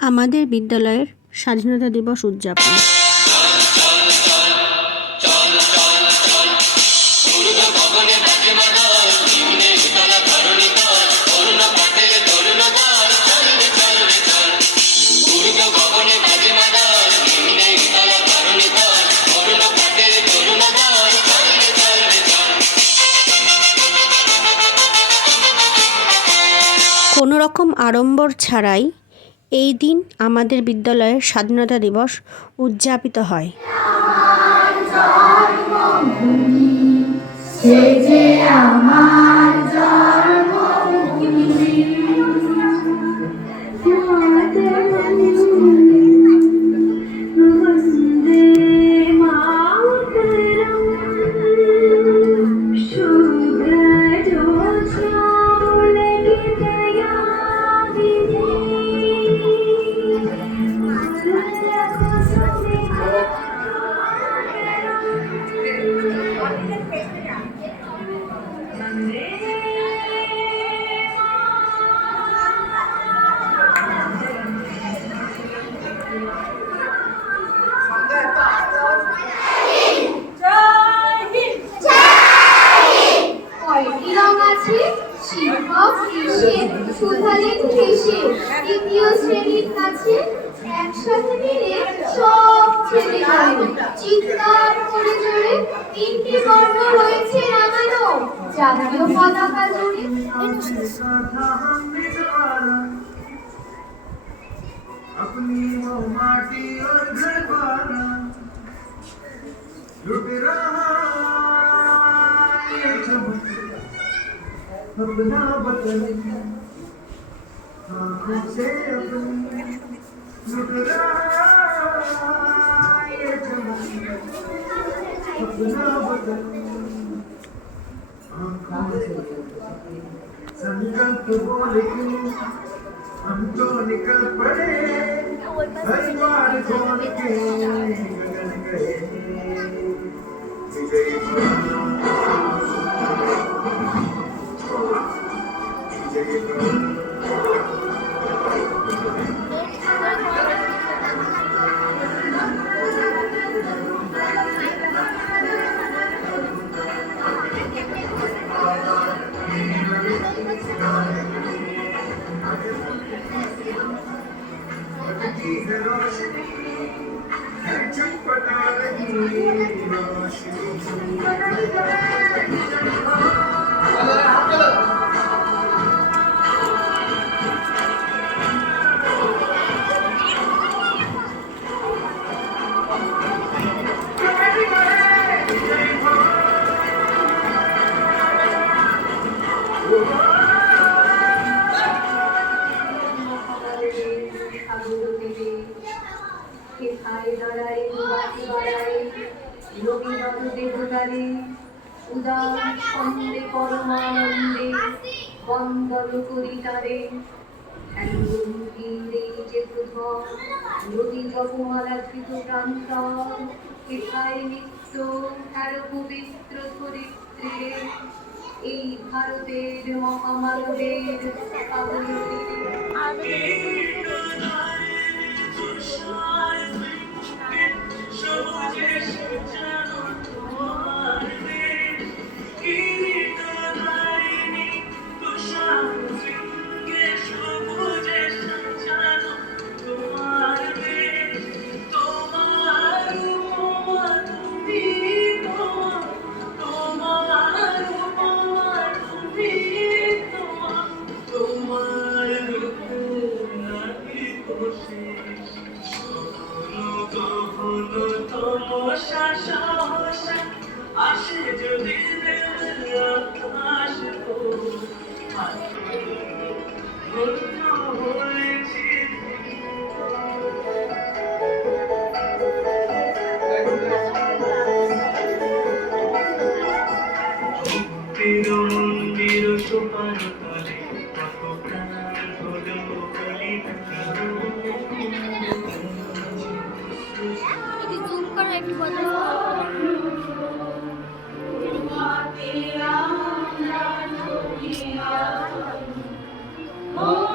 আমাদের বিদ্যালয়ের স্বাধীনতা দিবস উদযাপন। কোনো রকম আড়ম্বর ছাড়াই এই দিন আমাদের বিদ্যালয়ের স্বাধীনতা দিবস উদযাপিত হয়। মিলে সব ছেলে গেল চিৎকার করে জোরে তিনটি বর্ণ রয়েছে রাঙানো জাতীয় পতাকা জুড়ে अपनी वो माटी और घर पाना लुट रहा ये चमक अपना वतन आंखों से अपनी संकल्प बोले क्यों हम तो निकल पड़े हर बार खोल के गगन गए विजयी विजयी Thank you. কে ঠায় দাঁড়ায় দুবাতি বাড়ায় রবি নদে দুদারে উদার ছন্দে পরমানন্দে, বন্দন করি তারে। যে কেথায় নিত্য তার পবিত্র চরিত্রে। এই ভারতের মহামানবের আবরণে shine. একটু বদল Oh